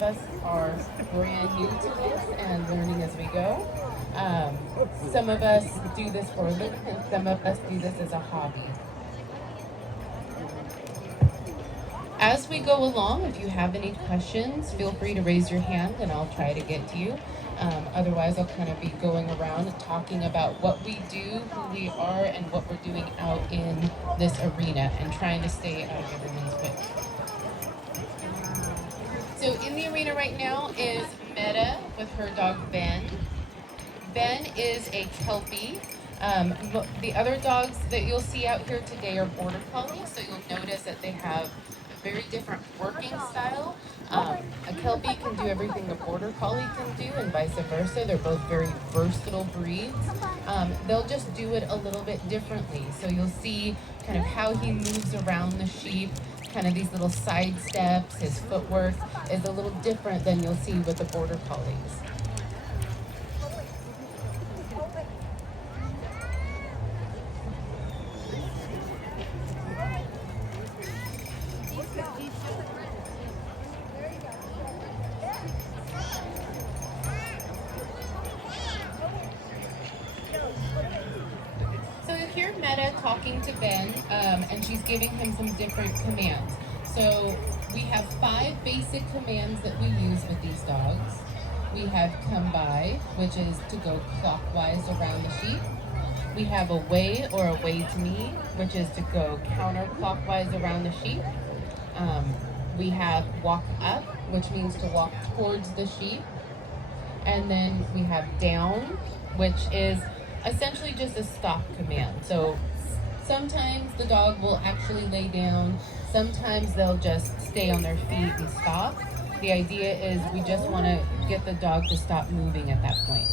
of us are brand new to this and learning as we go. Um, some of us do this for a living, and some of us do this as a hobby. As we go along, if you have any questions, feel free to raise your hand and I'll try to get to you. Otherwise, I'll kind of be going around and talking about what we do, who we are, and what we're doing out in this arena and trying to stay out of everyone's way. So in the arena right now is Meta with her dog Ben. Ben is a Kelpie. The other dogs that you'll see out here today are Border Collies, so you'll notice that they have a very different working style. A Kelpie can do everything a Border Collie can do, and vice versa. They're both very versatile breeds. They'll just do it a little bit differently. So you'll see kind of how he moves around the sheep, kind of these little side steps. His footwork is a little different than you'll see with the Border Collies. So you hear Meta talking to Ben, and she's giving him some different commands. So we have 5 basic commands that we use with these dogs. We have come by, which is to go clockwise around the sheep. We have away or away to me, which is to go counterclockwise around the sheep. We have walk up, which means to walk towards the sheep. And then we have down, which is essentially just a stop command. So sometimes the dog will actually lay down, sometimes they'll just stay on their feet and stop. The idea is we just want to get the dog to stop moving at that point.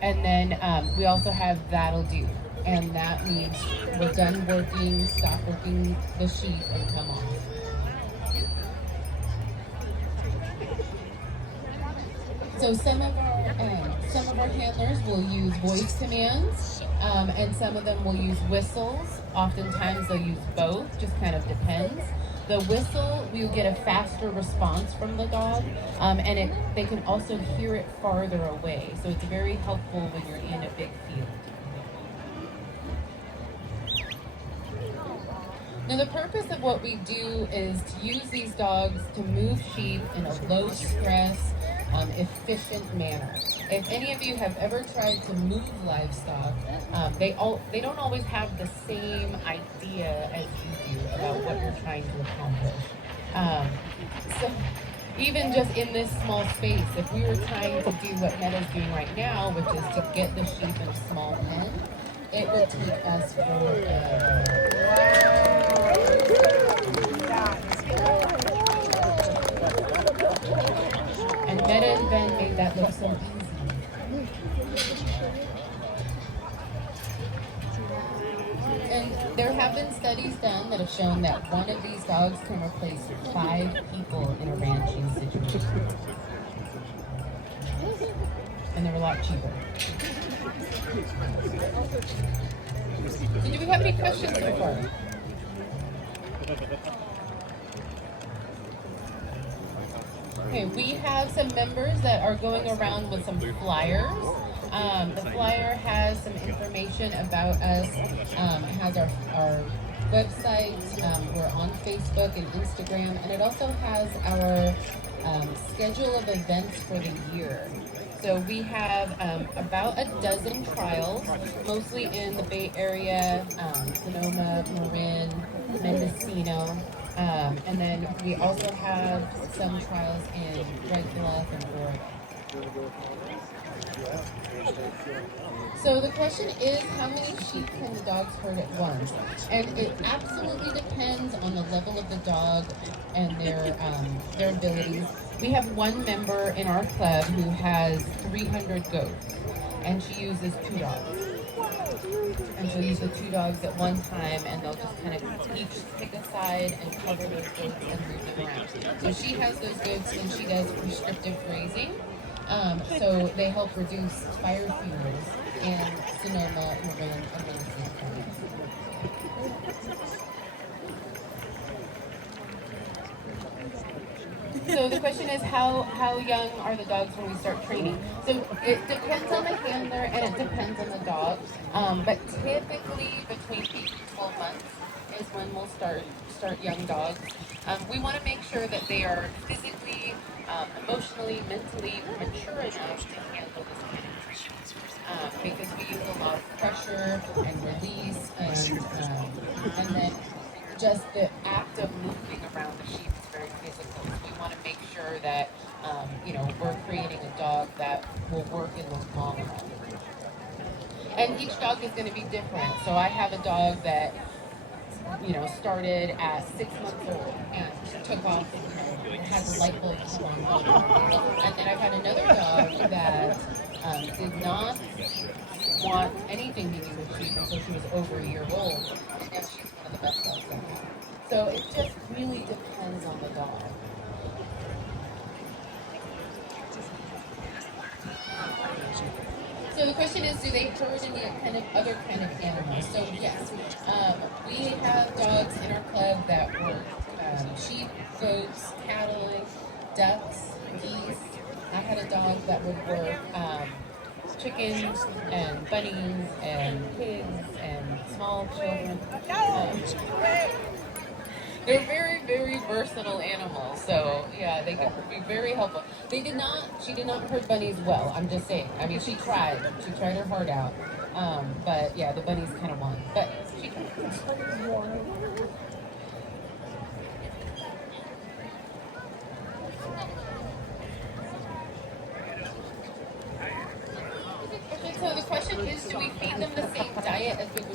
And then we also have that'll do, and that means we're done working, stop working the sheep, and come off. So some of our handlers will use voice commands, and some of them will use whistles. Oftentimes they'll use both, just kind of depends. The whistle, we'll get a faster response from the dog, and they can also hear it farther away. So it's very helpful when you're in a big field. Now the purpose of what we do is to use these dogs to move sheep in a low stress, efficient manner. If any of you have ever tried to move livestock, they don't always have the same idea as you do about what you're trying to accomplish. So even just in this small space, if we were trying to do what Meta's doing right now, which is to get the sheep in a small pen, it would take us forever. And Meta and Ben made that look so easy. And there have been studies done that have shown that one of these dogs can replace 5 people in a ranching situation. And they're a lot cheaper. So do we have any questions so far? Okay, we have some members that are going around with some flyers. The flyer has some information about us. It has our website. We're on Facebook and Instagram, and it also has our schedule of events for the year. So we have about a dozen trials, mostly in the Bay Area, Sonoma, Marin, Mendocino. And then we also have some trials in Red Bluff and Oregon. So the question is, how many sheep can the dogs herd at once? And it absolutely depends on the level of the dog and their abilities. We have one member in our club who has 300 goats, and she uses 2 dogs. And she'll use the 2 dogs at one time, and they'll just kind of each pick a side and cover those goats and move them around. So she has those goats, and she does prescriptive grazing. So they help reduce fire fuels in Sonoma, Marin, and Mendocino counties. So the question is how young are the dogs when we start training? So it depends on the handler and it depends on the dog. But typically between 8 to 12 months is when we'll start young dogs. We want to make sure that they are physically, emotionally, mentally mature enough to handle this kind of because we use a lot of pressure and release, and then just the act of moving around the sheep is very physical. So we want to make sure that we're creating a dog that will work in the long run. And each dog is going to be different. So I have a dog that started at 6 months old and took off, had the light bulb come on. And then I've had another dog that did not want anything to do with sheep until she was over a year old. And now she's one of the best dogs I have. So it just really depends on the dog. So the question is, do they herd any other kind of animals? So yes, we have dogs in our club that work sheep, goats, cattle, ducks, geese. I had a dog that would work chickens and bunnies and pigs and small children. They're very, very versatile animals. So yeah, they can be very helpful. She did not hurt bunnies well. I'm just saying. I mean, she tried. She tried her heart out. But yeah, the bunnies kind of won. But she tried. Okay, so the question is, do we feed them the same diet as we would